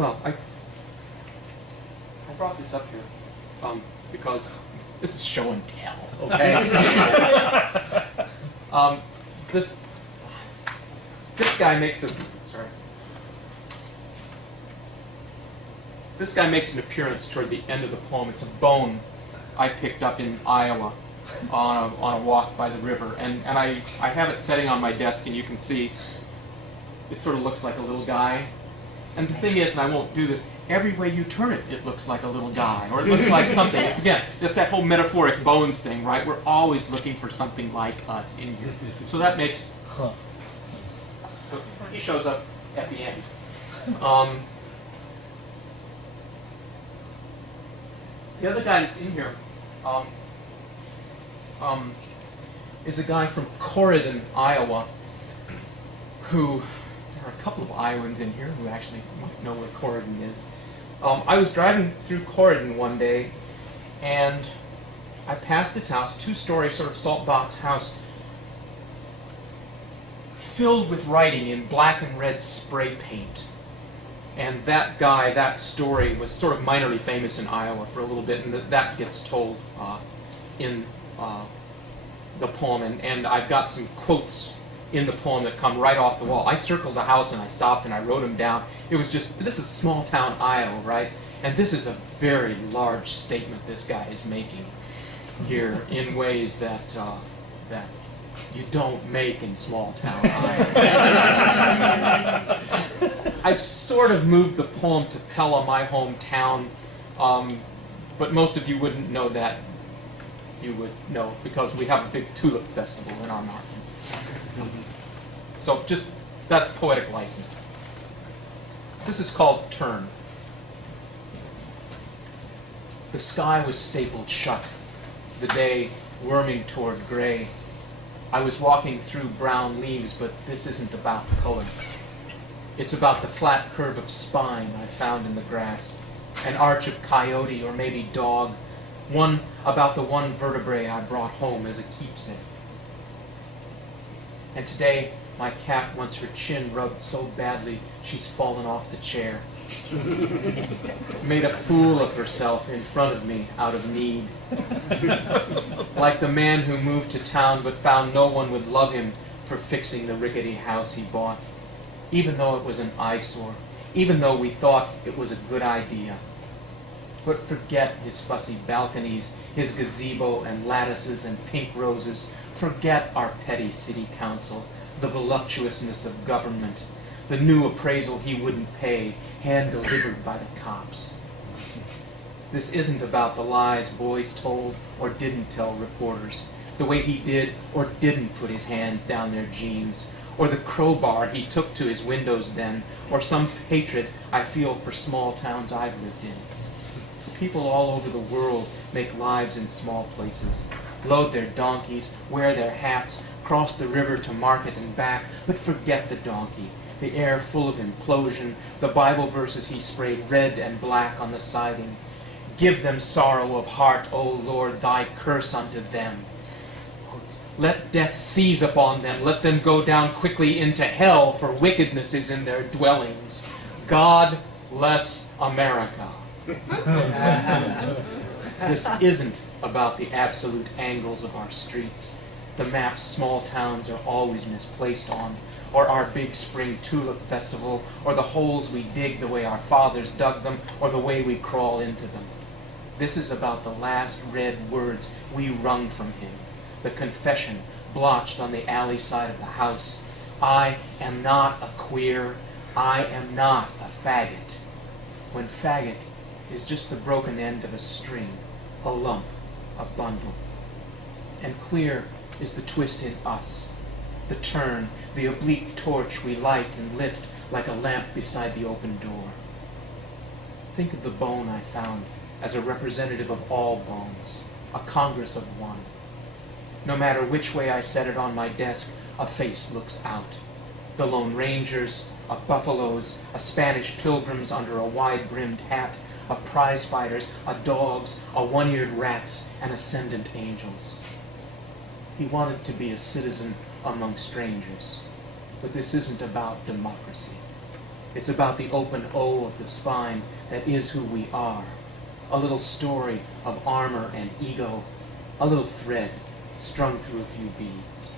Well, I brought this up here because this is show and tell, okay? This guy makes a This guy makes an appearance toward the end of the poem. It's a bone I picked up in Iowa on a walk by the river, and I have it sitting on my desk, and you can see it sort of looks like a little guy. And the thing is, and I won't do this, every way you turn it, it looks like a little guy, or it looks like something. It's, again, that's that whole metaphoric bones thing, right? We're always looking for something like us in here. So that makes... So he shows up at the end. The other guy that's in here is a guy from Corydon, Iowa, who... There are a couple of Iowans in here who actually might know where Corydon is. I was driving through Corydon one day, and I passed this house, two-story sort of salt box house, filled with writing in black and red spray paint. And that guy, that story, was sort of minorly famous in Iowa for a little bit, and that gets told in the poem. And I've got some quotes in the poem that come right off the wall. I circled the house and I stopped and I wrote them down. It was just, this is small town Iowa, right? And this is a very large statement this guy is making here in ways that that you don't make in small town Iowa. I've sort of moved the poem to Pella, my hometown, but most of you wouldn't know that. You would know because we have a big tulip festival in our market. So just, that's poetic license. This is called Turn. The sky was stapled shut, the day worming toward gray. I was walking through brown leaves, but this isn't about color. It's about the flat curve of spine I found in the grass, an arch of coyote or maybe dog, one about the one vertebrae I brought home as a keepsake. And today, my cat wants her chin rubbed so badly she's fallen off the chair. Made a fool of herself in front of me out of need. Like the man who moved to town but found no one would love him for fixing the rickety house he bought, even though it was an eyesore, even though we thought it was a good idea. But forget his fussy balconies, his gazebo and lattices and pink roses. Forget our petty city council, the voluptuousness of government, the new appraisal he wouldn't pay, hand-delivered by the cops. This isn't about the lies boys told or didn't tell reporters, the way he did or didn't put his hands down their jeans, or the crowbar he took to his windows then, or some hatred I feel for small towns I've lived in. People all over the world make lives in small places, load their donkeys, wear their hats, cross the river to market and back, but forget the donkey, the air full of implosion, the Bible verses he sprayed red and black on the siding. Give them sorrow of heart, O Lord, thy curse unto them. Let death seize upon them, let them go down quickly into hell, for wickedness is in their dwellings. God bless America. This isn't about the absolute angles of our streets, the maps small towns are always misplaced on, or our big spring tulip festival, or the holes we dig the way our fathers dug them, or the way we crawl into them. This is about the last red words we wrung from him, the confession blotched on the alley side of the house. I am not a queer, I am not a faggot. When faggot is just the broken end of a string, a lump, a bundle. And queer is the twist in us, the turn, the oblique torch we light and lift like a lamp beside the open door. Think of the bone I found as a representative of all bones, a congress of one. No matter which way I set it on my desk, a face looks out. The Lone Rangers, a buffaloes, a Spanish pilgrims under a wide-brimmed hat, a prize fighters, a dogs, a one-eared rats, and ascendant angels. He wanted to be a citizen among strangers, but this isn't about democracy. It's about the open O of the spine that is who we are. A little story of armor and ego. A little thread strung through a few beads.